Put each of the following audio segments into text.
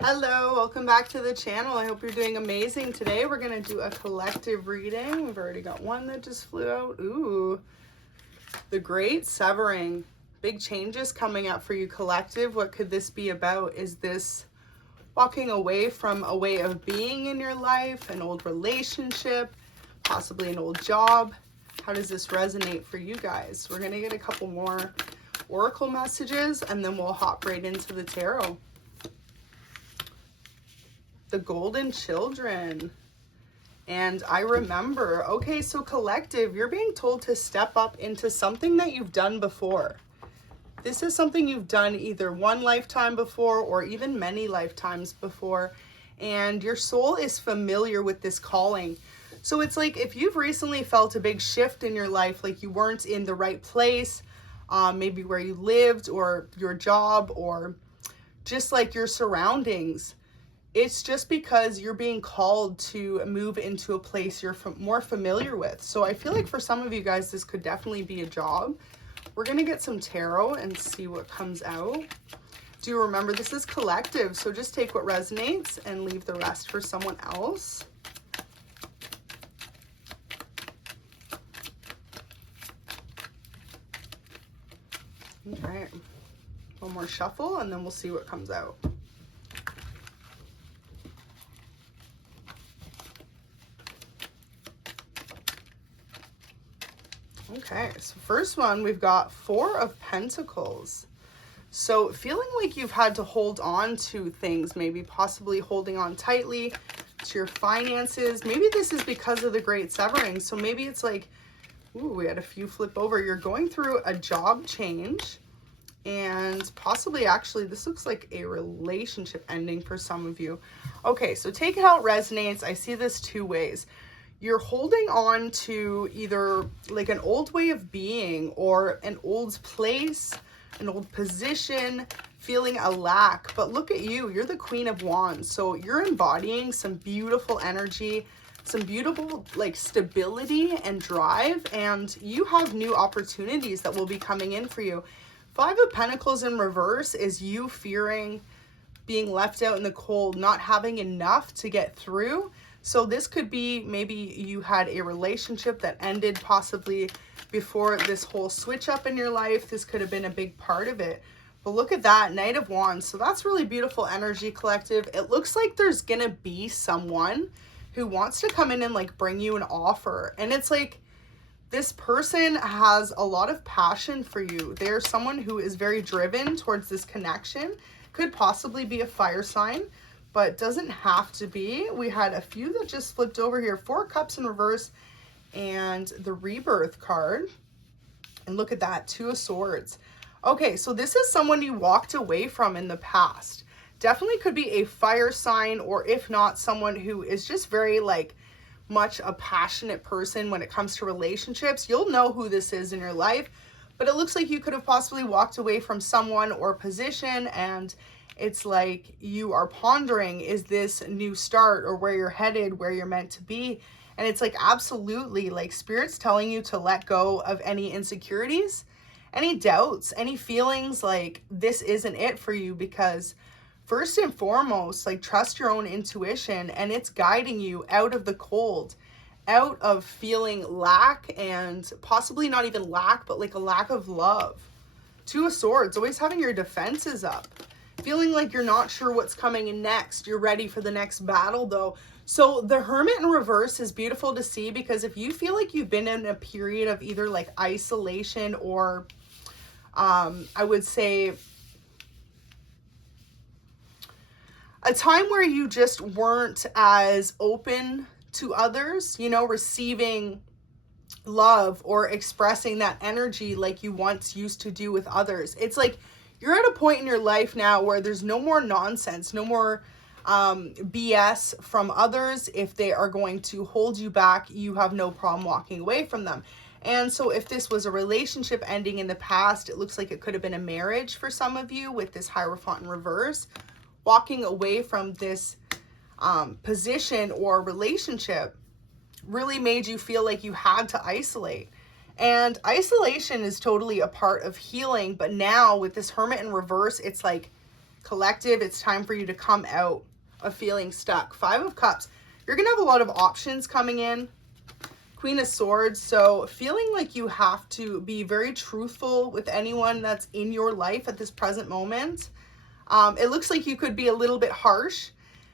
Hello, welcome back to the channel. I hope you're doing amazing. Today we're going to do a collective reading. We've already got one that just flew out. Ooh, the Great Severing. Big changes coming up for you, collective. What could this be about? Is this walking away from a way of being in your life, an old relationship, possibly an old job? How does this resonate for you guys? We're going to get a couple more oracle messages and then we'll hop right into the tarot. The Golden Children. And I remember, okay, so collective, you're being told to step up into something that you've done before. This is something you've done either one lifetime before or even many lifetimes before. And your soul is familiar with this calling. So it's like if you've recently felt a big shift in your life, like you weren't in the right place, maybe where you lived or your job or just like your surroundings, it's just because you're being called to move into a place you're more familiar with. So I feel like for some of you guys, this could definitely be a job. We're going to get some tarot and see what comes out. Do remember, this is collective, so just take what resonates and leave the rest for someone else. Okay, one more shuffle and then we'll see what comes out. Okay, so first one, we've got Four of Pentacles. So feeling like you've had to hold on to things, maybe possibly holding on tightly to your finances. Maybe this is because of the Great Severing. So maybe it's like, ooh, we had a few flip over. You're going through a job change and possibly actually this looks like a relationship ending for some of you. Okay, so take it how it resonates. I see this two ways. You're holding on to either like an old way of being or an old place, an old position, feeling a lack. But look at you, you're the Queen of Wands. So you're embodying some beautiful energy, some beautiful like stability and drive, and you have new opportunities that will be coming in for you. Five of Pentacles in reverse is you fearing being left out in the cold, not having enough to get through. So this could be maybe you had a relationship that ended possibly before this whole switch up in your life. This could have been a big part of it. But look at that, Knight of Wands. So that's really beautiful energy, collective. It looks like there's going to be someone who wants to come in and like bring you an offer. And it's like this person has a lot of passion for you. They're someone who is very driven towards this connection. Could possibly be a fire sign, but doesn't have to be. We had a few that just flipped over here. Four Cups in reverse and the Rebirth card. And look at that, Two of Swords. Okay, so this is someone you walked away from in the past. Definitely could be a fire sign, or if not, someone who is just very like much a passionate person when it comes to relationships. You'll know who this is in your life, but it looks like you could have possibly walked away from someone or position, and it's like you are pondering, is this a new start or where you're headed, where you're meant to be? And it's like absolutely like Spirit's telling you to let go of any insecurities, any doubts, any feelings like this isn't it for you, because first and foremost, like trust your own intuition, and it's guiding you out of the cold, out of feeling lack, and possibly not even lack, but like a lack of love. Two of Swords, always having your defenses up. Feeling like you're not sure what's coming in next. You're ready for the next battle though. So the Hermit in reverse is beautiful to see, because if you feel like you've been in a period of either like isolation or I would say a time where you just weren't as open to others, you know, receiving love or expressing that energy like you once used to do with others. It's like you're at a point in your life now where there's no more nonsense, no more BS from others. If they are going to hold you back, you have no problem walking away from them. And so if this was a relationship ending in the past, it looks like it could have been a marriage for some of you with this Hierophant in reverse. Walking away from this position or relationship really made you feel like you had to isolate. And isolation is totally a part of healing. But now with this Hermit in reverse, it's like Collective, it's time for you to come out of feeling stuck. 5 of Cups. You're going to have a lot of options coming in. Queen of Swords. So feeling like you have to be very truthful with anyone that's in your life at this present moment. It looks like you could be a little bit harsh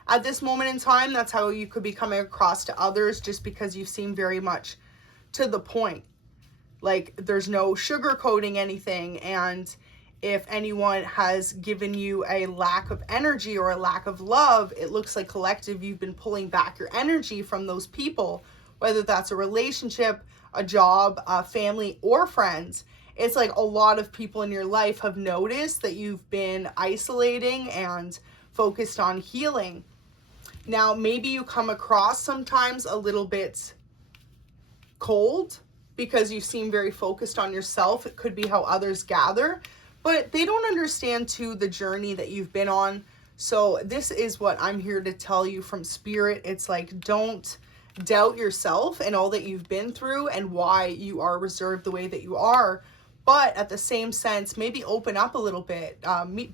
at this moment in time. That's how you could be coming across to others, just because you seem very much to the point. Like there's no sugarcoating anything. And if anyone has given you a lack of energy or a lack of love, it looks like collective, you've been pulling back your energy from those people, whether that's a relationship, a job, a family, or friends. It's like a lot of people in your life have noticed that you've been isolating and focused on healing. Now, maybe you come across sometimes a little bit cold because you seem very focused on yourself. It could be how others gather, but they don't understand too the journey that you've been on. So this is what I'm here to tell you from Spirit. It's like, don't doubt yourself and all that you've been through and why you are reserved the way that you are. But at the same sense, maybe open up a little bit,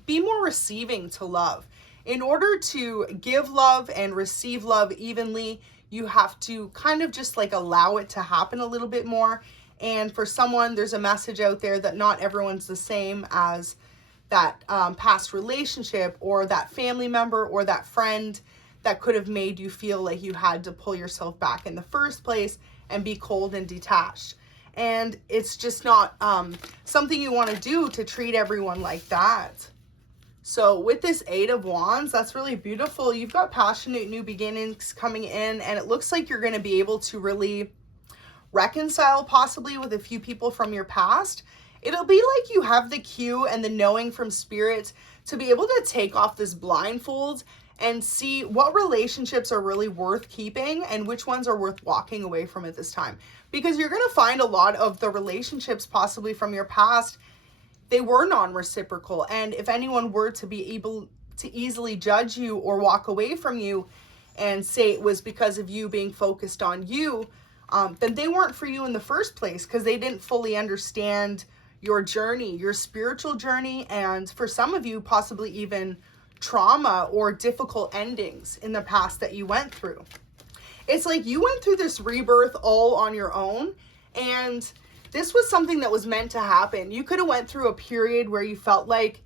be more receiving to love. In order to give love and receive love evenly, you have to kind of just like allow it to happen a little bit more. And for someone, there's a message out there that not everyone's the same as that past relationship or that family member or that friend that could have made you feel like you had to pull yourself back in the first place and be cold and detached. And it's just not something you want to do, to treat everyone like that. So with this 8 of Wands, that's really beautiful. You've got passionate new beginnings coming in, and it looks like you're going to be able to really reconcile possibly with a few people from your past. It'll be like you have the cue and the knowing from Spirit to be able to take off this blindfold and see what relationships are really worth keeping and which ones are worth walking away from at this time. Because you're going to find a lot of the relationships possibly from your past, they were non-reciprocal. And if anyone were to be able to easily judge you or walk away from you and say it was because of you being focused on you, then they weren't for you in the first place, because they didn't fully understand your journey, your spiritual journey, and for some of you, possibly even trauma or difficult endings in the past that you went through. It's like you went through this rebirth all on your own, and this was something that was meant to happen. You could have went through a period where you felt like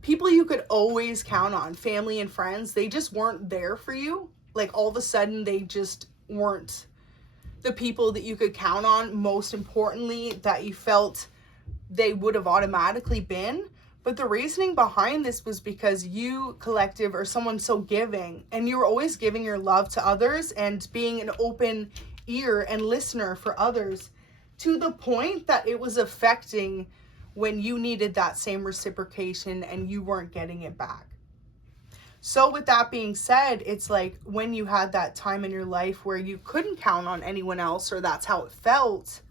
people you could always count on, family and friends, they just weren't there for you. Like all of a sudden they just weren't the people that you could count on, most importantly, that you felt they would have automatically been. But the reasoning behind this was because you, collective, are someone so giving, and you were always giving your love to others and being an open ear and listener for others, to the point that it was affecting when you needed that same reciprocation and you weren't getting it back. So with that being said, it's like when you had that time in your life where you couldn't count on anyone else, or that's how it felt,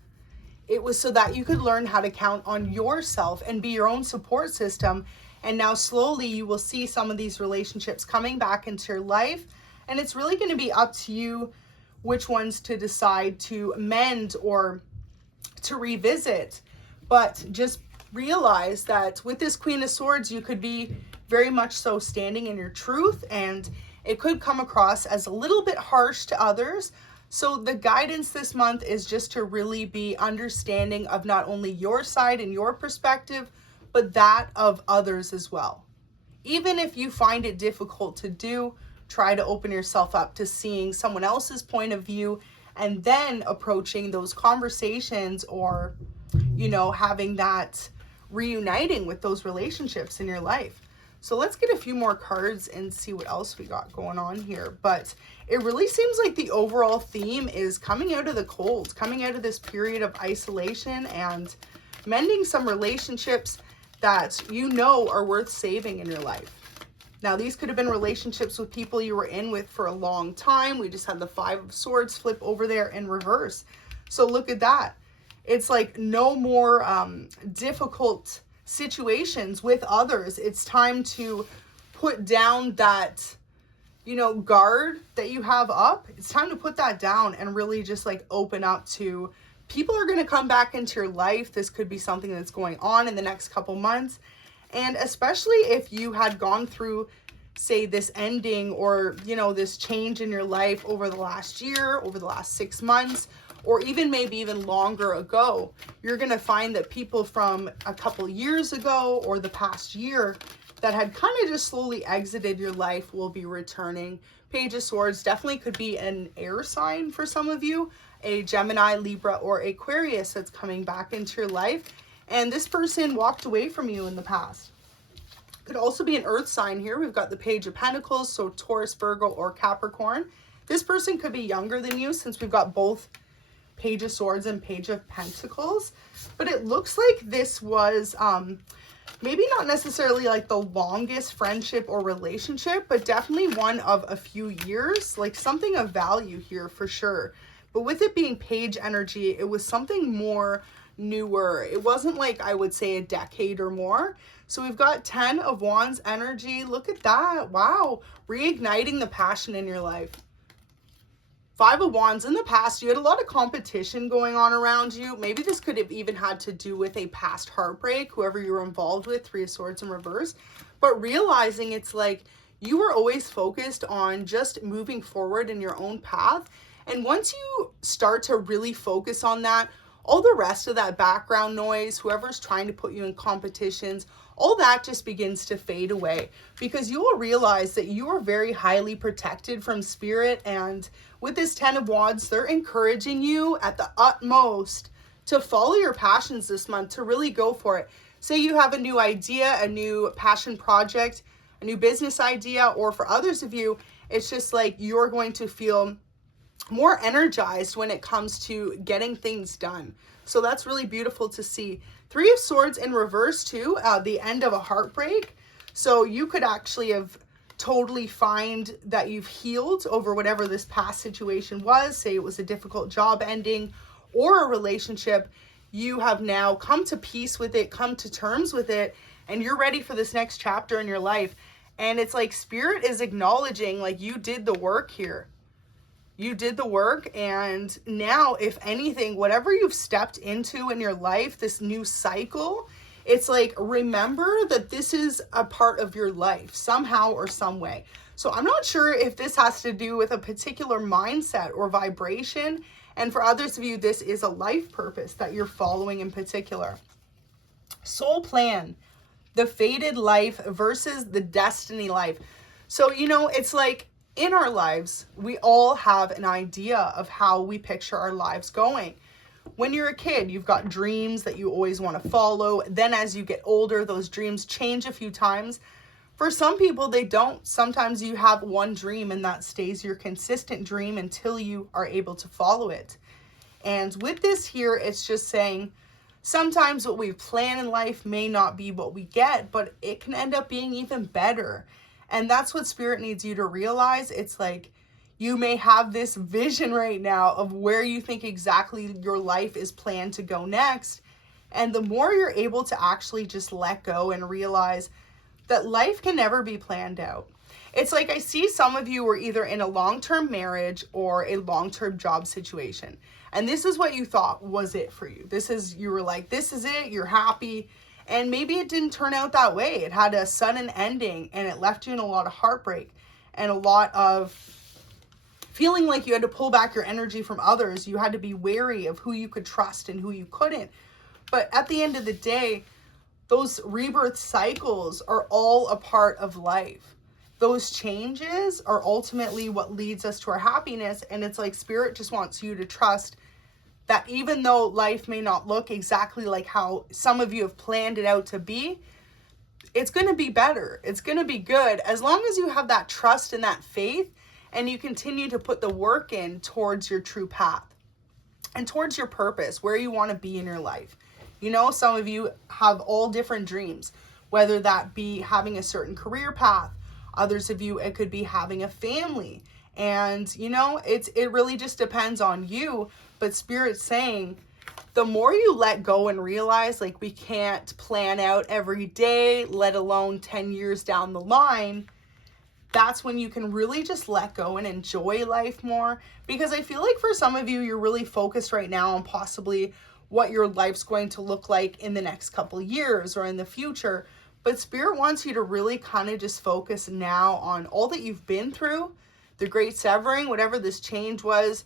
it was so that you could learn how to count on yourself and be your own support system. And now slowly you will see some of these relationships coming back into your life. And it's really going to be up to you which ones to decide to mend or to revisit. But just realize that with this Queen of Swords, you could be very much so standing in your truth, and it could come across as a little bit harsh to others. So the guidance this month is just to really be understanding of not only your side and your perspective, but that of others as well. Even if you find it difficult to do, try to open yourself up to seeing someone else's point of view and then approaching those conversations, or, you know, having that reuniting with those relationships in your life. So let's get a few more cards and see what else we got going on here. But it really seems like the overall theme is coming out of the cold, coming out of this period of isolation and mending some relationships that you know are worth saving in your life. Now, these could have been relationships with people you were in with for a long time. We just had the 5 of Swords flip over there in reverse. So look at that. It's like no more difficult situations with others. It's time to put down that, you know, guard that you have up. It's time to put that down and really just like open up to people are going to come back into your life. This could be something that's going on in the next couple months. And especially if you had gone through, say, this ending or, you know, this change in your life over the last year, over the last 6 months, or even maybe even longer ago, you're going to find that people from a couple years ago or the past year that had kind of just slowly exited your life will be returning. Page of Swords definitely could be an air sign for some of you, a Gemini, Libra, or Aquarius that's coming back into your life. And this person walked away from you in the past. Could also be an earth sign here. We've got the Page of Pentacles, so Taurus, Virgo, or Capricorn. This person could be younger than you since we've got both Page of Swords and Page of Pentacles. But it looks like this was maybe not necessarily like the longest friendship or relationship, but definitely one of a few years, like something of value here for sure. But with it being page energy, it was something more newer. It wasn't like, I would say, a decade or more. So we've got 10 of Wands energy. Look at that. Wow. Reigniting the passion in your life. 5 of Wands. In the past, you had a lot of competition going on around you. Maybe this could have even had to do with a past heartbreak, whoever you were involved with. 3 of Swords in reverse. But realizing it's like you were always focused on just moving forward in your own path. And once you start to really focus on that, all the rest of that background noise, whoever's trying to put you in competitions, all that just begins to fade away, because you will realize that you are very highly protected from spirit. And with this 10 of Wands, they're encouraging you at the utmost to follow your passions this month, to really go for it. Say you have a new idea, a new passion project, a new business idea, or for others of you, it's just like you're going to feel more energized when it comes to getting things done. So that's really beautiful to see. 3 of Swords in reverse too, the end of a heartbreak. So you could actually have totally find that you've healed over whatever this past situation was. Say it was a difficult job ending or a relationship. You have now come to peace with it, come to terms with it, and you're ready for this next chapter in your life. And it's like spirit is acknowledging like you did the work here. You did the work, and now, if anything, whatever you've stepped into in your life, this new cycle, it's like, remember that this is a part of your life somehow or some way. So I'm not sure if this has to do with a particular mindset or vibration. And for others of you, this is a life purpose that you're following in particular. Soul plan, the fated life versus the destiny life. So, you know, it's like, in our lives, we all have an idea of how we picture our lives going. When you're a kid, you've got dreams that you always want to follow. Then as you get older, those dreams change a few times. For some people, they don't. Sometimes you have one dream and that stays your consistent dream until you are able to follow it. And with this here, it's just saying sometimes what we plan in life may not be what we get, but it can end up being even better. And that's what spirit needs you to realize. It's like you may have this vision right now of where you think exactly your life is planned to go next. And the more you're able to actually just let go and realize that life can never be planned out. It's like I see some of you were either in a long-term marriage or a long-term job situation. And this is what you thought was it for you. You were like, this is it, you're happy. And maybe it didn't turn out that way. It had a sudden ending and it left you in a lot of heartbreak and a lot of feeling like you had to pull back your energy from others. You had to be wary of who you could trust and who you couldn't. But at the end of the day, those rebirth cycles are all a part of life. Those changes are ultimately what leads us to our happiness. And it's like spirit just wants you to trust that even though life may not look exactly like how some of you have planned it out to be, it's going to be better. It's going to be good as long as you have that trust and that faith and you continue to put the work in towards your true path and towards your purpose, where you want to be in your life. You know, some of you have all different dreams, whether that be having a certain career path. Others of you, it could be having a family. And, you know, it really just depends on you. But Spirit's saying, the more you let go and realize, like, we can't plan out every day, let alone 10 years down the line, that's when you can really just let go and enjoy life more. Because I feel like for some of you, you're really focused right now on possibly what your life's going to look like in the next couple years or in the future. But Spirit wants you to really kind of just focus now on all that you've been through, the great severing, whatever this change was,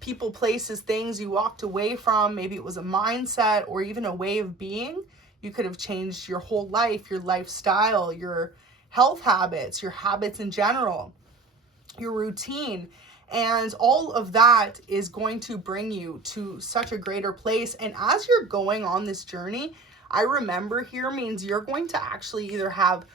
people, places, things you walked away from. Maybe it was a mindset or even a way of being. You could have changed your whole life, your lifestyle, your health habits, your habits in general, your routine. And all of that is going to bring you to such a greater place. And as you're going on this journey, I remember here means you're going to actually either have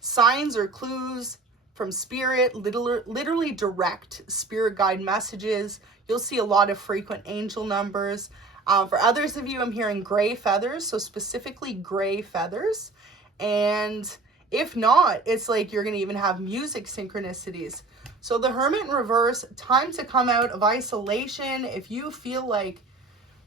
signs or clues from Spirit, literally direct Spirit guide messages. You'll see a lot of frequent angel numbers. For others of you, I'm hearing gray feathers, so specifically gray feathers. And if not, it's like you're going to even have music synchronicities. So the Hermit in reverse, time to come out of isolation. If you feel like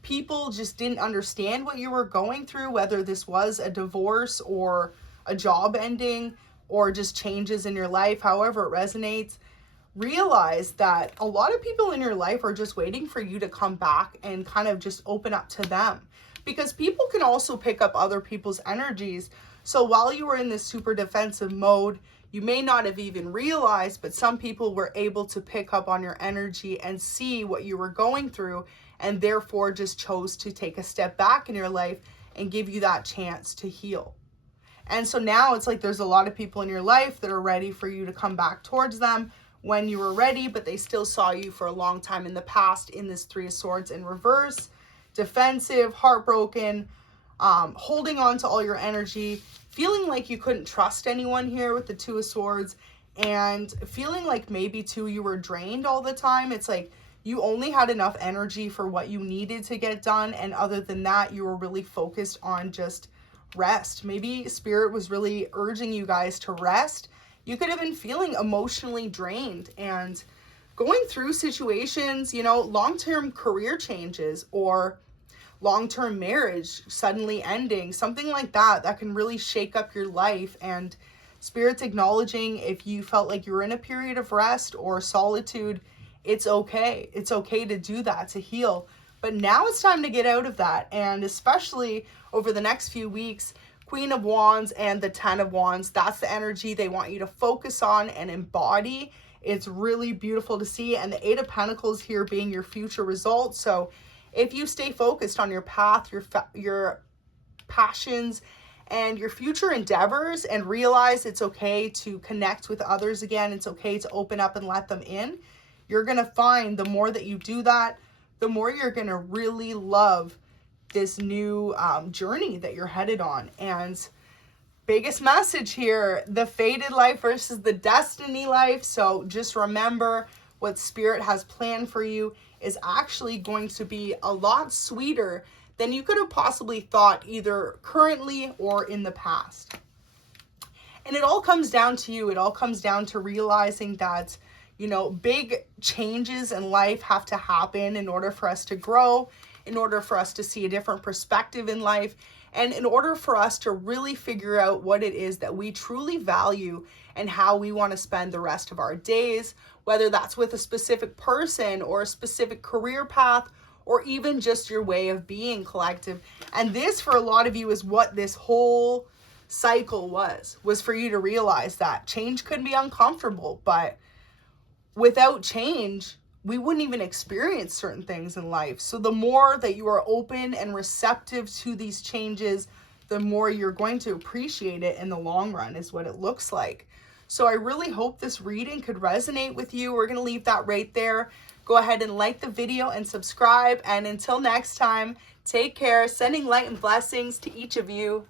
people just didn't understand what you were going through, whether this was a divorce or a job ending or just changes in your life, however it resonates, realize that a lot of people in your life are just waiting for you to come back and kind of just open up to them. Because people can also pick up other people's energies. So while you were in this super defensive mode, you may not have even realized, but some people were able to pick up on your energy and see what you were going through, and therefore just chose to take a step back in your life and give you that chance to heal. And so now it's like there's a lot of people in your life that are ready for you to come back towards them when you were ready, but they still saw you for a long time in the past in this Three of Swords in reverse, defensive, heartbroken, holding on to all your energy, feeling like you couldn't trust anyone here with the Two of Swords, and feeling like maybe too you were drained all the time. It's like you only had enough energy for what you needed to get done, and other than that, you were really focused on just rest. Maybe Spirit was really urging you guys to rest. You could have been feeling emotionally drained and going through situations, you know, long-term career changes or long-term marriage suddenly ending, something like that, that can really shake up your life. And Spirit's acknowledging if you felt like you were in a period of rest or solitude, it's okay. It's okay to do that, to heal. But now it's time to get out of that. And especially over the next few weeks, Queen of Wands and the Ten of Wands, that's the energy they want you to focus on and embody. It's really beautiful to see. And the Eight of Pentacles here being your future results. So if you stay focused on your path, your passions, and your future endeavors, and realize it's okay to connect with others again, it's okay to open up and let them in, you're going to find the more that you do that, the more you're going to really love this new journey that you're headed on. And biggest message here, the fated life versus the destiny life. So just remember what Spirit has planned for you is actually going to be a lot sweeter than you could have possibly thought, either currently or in the past. And it all comes down to you. It all comes down to realizing that, you know, big changes in life have to happen in order for us to grow, in order for us to see a different perspective in life, and in order for us to really figure out what it is that we truly value and how we want to spend the rest of our days, whether that's with a specific person or a specific career path, or even just your way of being, collective. And this, for a lot of you, is what this whole cycle was for you to realize that change could be uncomfortable, but without change, we wouldn't even experience certain things in life. So the more that you are open and receptive to these changes, the more you're going to appreciate it in the long run, is what it looks like. So I really hope this reading could resonate with you. We're going to leave that right there. Go ahead and like the video and subscribe. And until next time, take care. Sending light and blessings to each of you.